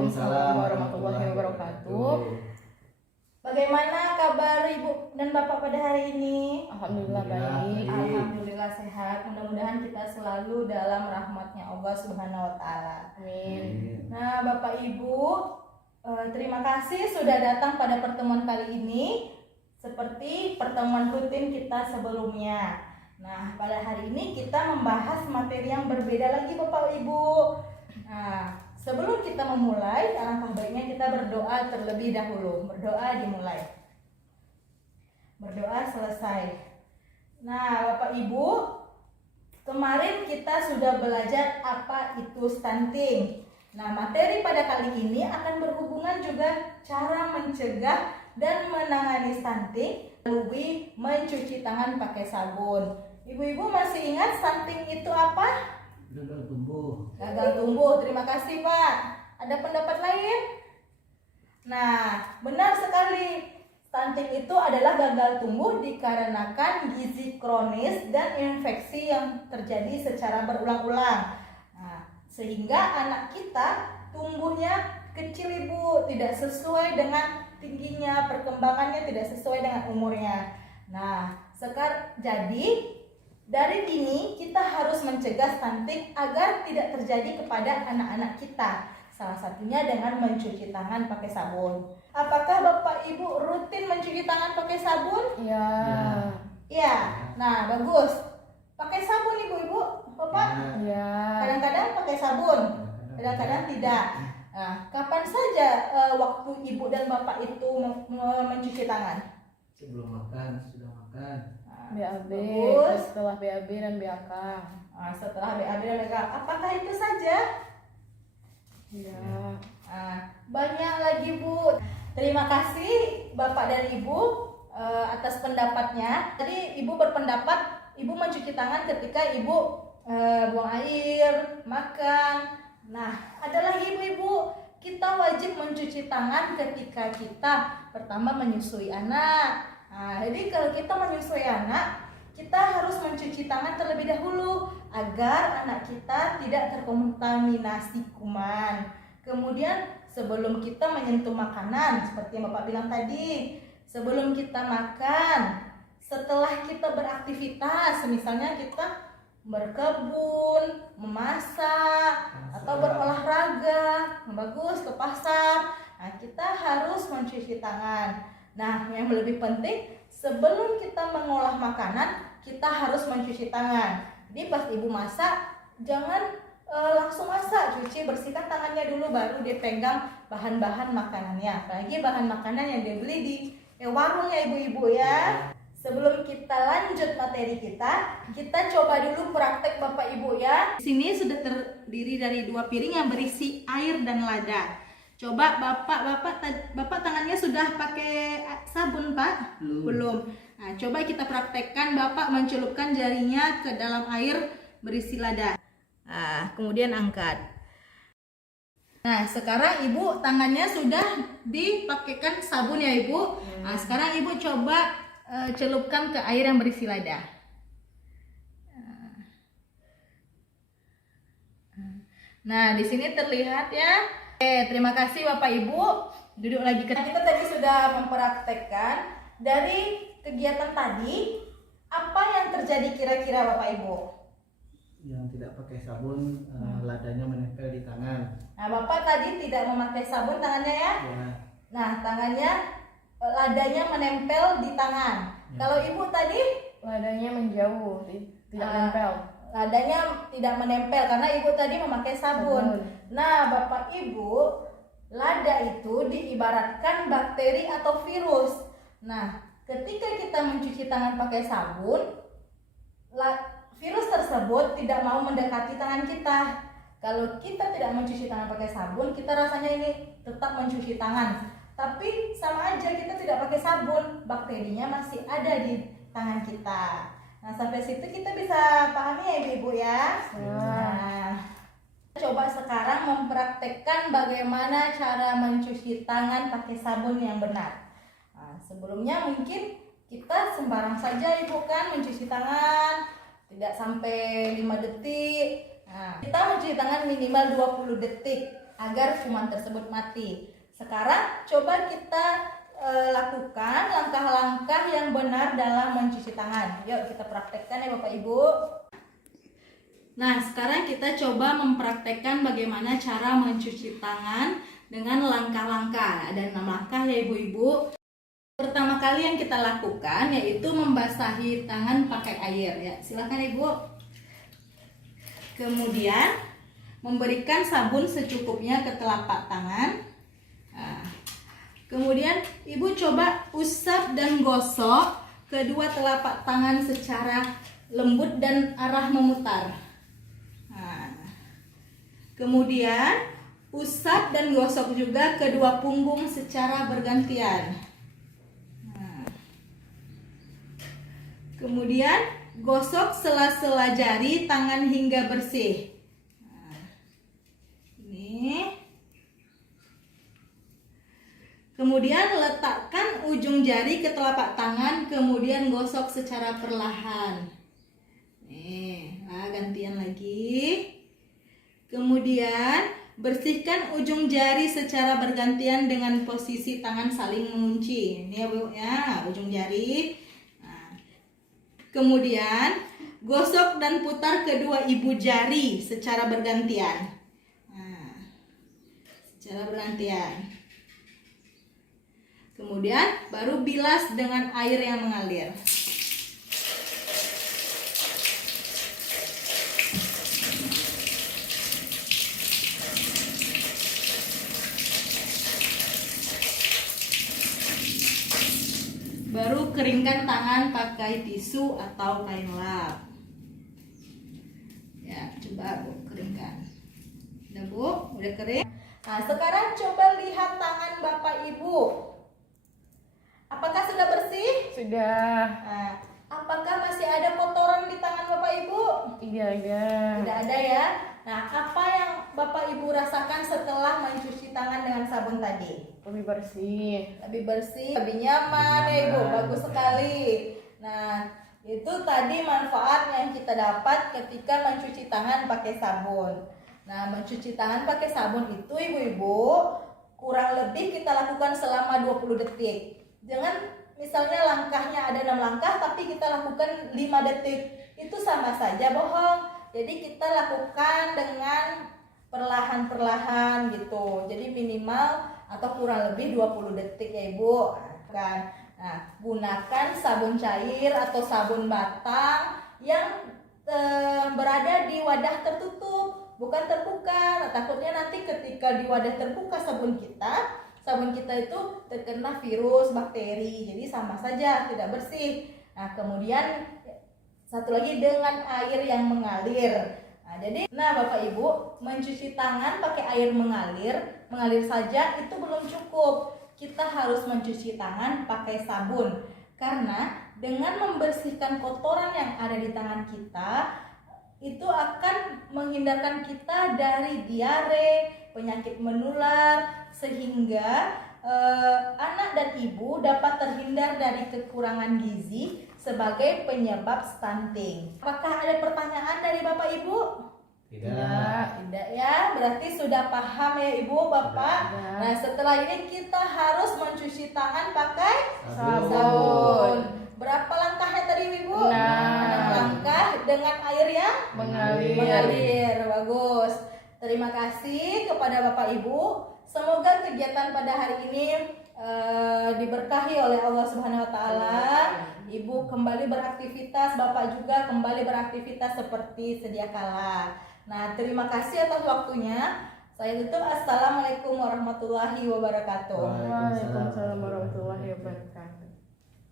Waalaikumsalam warahmatullahi wabarakatuh. Bagaimana kabar Ibu dan Bapak pada hari ini? Alhamdulillah baik. Alhamdulillah sehat. Mudah-mudahan kita selalu dalam rahmatnya Allah Subhanahu wa taala. Amin. Nah, Bapak Ibu, terima kasih sudah datang pada pertemuan kali ini. Seperti pertemuan rutin kita sebelumnya. Nah, pada hari ini kita membahas materi yang berbeda lagi Bapak Ibu. Nah, sebelum kita memulai, alangkah baiknya kita berdoa terlebih dahulu. Berdoa dimulai. Berdoa selesai. Nah, Bapak Ibu, kemarin kita sudah belajar apa itu stunting. Nah, materi pada kali ini akan berhubungan juga cara mencegah dan menangani stunting melalui mencuci tangan pakai sabun. Ibu-ibu masih ingat stunting itu apa? Gagal tumbuh. Gagal tumbuh. Terima kasih Pak. Ada pendapat lain? Nah, benar sekali. Stunting itu adalah gagal tumbuh dikarenakan gizi kronis dan infeksi yang terjadi secara berulang-ulang. Nah, sehingga anak kita tumbuhnya kecil Ibu, tidak sesuai dengan tingginya, perkembangannya tidak sesuai dengan umurnya. Nah, jadi dari dini kita harus mencegah stunting agar tidak terjadi kepada anak-anak kita. Salah satunya dengan mencuci tangan pakai sabun. Apakah Bapak Ibu rutin mencuci tangan pakai sabun? Ya. Iya. Nah, bagus. Pakai sabun Ibu-ibu, Bapak? Ya. Kadang-kadang pakai sabun, kadang-kadang tidak. Nah, kapan saja waktu Ibu dan Bapak itu mencuci tangan? Sebelum makan, sudah makan. BAB, Bagus. setelah BAB dan BAK. Nah, setelah BAB dan BAK, apakah itu saja? Ya. Nah, banyak lagi Bu. Terima kasih Bapak dan Ibu atas pendapatnya. Tadi Ibu berpendapat Ibu mencuci tangan ketika Ibu buang air, makan. Nah, ada lagi Ibu-ibu, kita wajib mencuci tangan ketika kita pertama menyusui anak. Nah, jadi kalau kita menyusui anak, kita harus mencuci tangan terlebih dahulu agar anak kita tidak terkontaminasi kuman. Kemudian sebelum kita menyentuh makanan, seperti yang Bapak bilang tadi, sebelum kita makan, setelah kita beraktivitas, misalnya kita berkebun, memasak, atau berolahraga, bagus ke pasar. Nah, kita harus mencuci tangan. Nah, yang lebih penting, sebelum kita mengolah makanan, kita harus mencuci tangan. Jadi pas Ibu masak, jangan langsung masak, cuci, bersihkan tangannya dulu, baru dipegang bahan-bahan makanannya. Apalagi bahan makanan yang dibeli di warung ya Ibu-ibu ya. Sebelum kita lanjut materi kita coba dulu praktek Bapak Ibu ya. Di sini sudah terdiri dari 2 piring yang berisi air dan lada. Coba Bapak tangannya sudah pakai sabun Pak? Belum. Nah, coba kita praktekkan Bapak mencelupkan jarinya ke dalam air berisi lada. Nah, kemudian angkat. Nah, sekarang Ibu tangannya sudah dipakaikan sabun ya Ibu. Nah, sekarang Ibu coba celupkan ke air yang berisi lada. Nah, di sini terlihat ya. Oke, terima kasih Bapak Ibu. Duduk lagi. Kita tadi sudah mempraktekkan dari kegiatan tadi, apa yang terjadi kira-kira Bapak Ibu? Yang tidak pakai sabun, ladanya menempel di tangan. Nah, Bapak tadi tidak memakai sabun tangannya ya? Ya. Nah, tangannya ladanya menempel di tangan. Ya. Kalau Ibu tadi Ladanya menjauh, tidak nempel. ladanya tidak menempel karena Ibu tadi memakai sabun. Nah, Bapak Ibu, lada itu diibaratkan bakteri atau virus. Nah, ketika kita mencuci tangan pakai sabun, virus tersebut tidak mau mendekati tangan kita. Kalau kita tidak mencuci tangan pakai sabun, kita rasanya ini tetap mencuci tangan. Tapi sama aja kita tidak pakai sabun, bakterinya masih ada di tangan kita. Nah, sampai situ kita bisa pahami ya Ibu ya. Nah, coba sekarang mempraktekkan bagaimana cara mencuci tangan pakai sabun yang benar. Nah, sebelumnya mungkin kita sembarang saja Ibu kan mencuci tangan, tidak sampai 5 detik. Nah, kita mencuci tangan minimal 20 detik. agar kuman tersebut mati. Sekarang coba kita lakukan langkah-langkah yang benar dalam mencuci tangan. Yuk kita praktekkan ya Bapak Ibu. Nah, sekarang kita coba mempraktekkan bagaimana cara mencuci tangan dengan langkah-langkah. Ada 6 langkah ya Ibu-Ibu. Pertama kali yang kita lakukan yaitu membasahi tangan pakai air ya. Silakan Ibu. Kemudian memberikan sabun secukupnya ke telapak tangan. Nah, kemudian Ibu coba usap dan gosok kedua telapak tangan secara lembut dan arah memutar. Nah, kemudian usap dan gosok juga kedua punggung secara bergantian. Nah, kemudian gosok sela-sela jari tangan hingga bersih. Nah, ini. Kemudian letakkan ujung jari ke telapak tangan, kemudian gosok secara perlahan. Nih, nah gantian lagi. Kemudian bersihkan ujung jari secara bergantian dengan posisi tangan saling mengunci. Ini ya Bu ya, ujung jari. Nah, kemudian gosok dan putar kedua ibu jari secara bergantian. Nah, secara bergantian. Kemudian baru bilas dengan air yang mengalir. Baru keringkan tangan pakai tisu atau kain lap. Ya, coba Bu keringkan. Udah Bu, udah kering. Nah, sekarang coba lihat tangan Bapak Ibu. Apakah sudah bersih? Sudah. Nah, apakah masih ada kotoran di tangan Bapak Ibu? Tidak ada. Tidak ada ya. Nah, apa yang Bapak Ibu rasakan setelah mencuci tangan dengan sabun tadi? Lebih bersih. Lebih bersih, lebih nyaman ya Ibu. Bagus sekali. Nah, itu tadi manfaat yang kita dapat ketika mencuci tangan pakai sabun. Nah, mencuci tangan pakai sabun itu Ibu-ibu kurang lebih kita lakukan selama 20 detik. Jangan misalnya langkahnya ada 6 langkah tapi kita lakukan 5 detik. Itu sama saja bohong. Jadi kita lakukan dengan perlahan-perlahan gitu. Jadi minimal atau kurang lebih 20 detik ya Ibu. Nah, gunakan sabun cair atau sabun batang yang berada di wadah tertutup, bukan terbuka. Nah, takutnya nanti ketika di wadah terbuka sabun kita itu terkena virus, bakteri, jadi sama saja tidak bersih. Nah, kemudian satu lagi dengan air yang mengalir. Nah, Bapak Ibu, mencuci tangan pakai air mengalir saja itu belum cukup. Kita harus mencuci tangan pakai sabun. Karena dengan membersihkan kotoran yang ada di tangan kita, itu akan menghindarkan kita dari diare, penyakit menular, sehingga anak dan ibu dapat terhindar dari kekurangan gizi sebagai penyebab stunting. Apakah ada pertanyaan dari Bapak Ibu? Tidak. Tidak ya, berarti sudah paham ya Ibu, Bapak. Sudah. Nah, setelah ini kita harus mencuci tangan pakai Sabun. Berapa langkahnya tadi Ibu? 6. 6 langkah dengan air yang mengalir. Bagus. Terima kasih kepada Bapak Ibu. Semoga kegiatan pada hari ini diberkahi oleh Allah Subhanahu wa taala. Ibu kembali beraktivitas, Bapak juga kembali beraktivitas seperti sedia kala. Nah, terima kasih atas waktunya. Saya tutup. Assalamualaikum warahmatullahi wabarakatuh. Waalaikumsalam warahmatullahi wabarakatuh.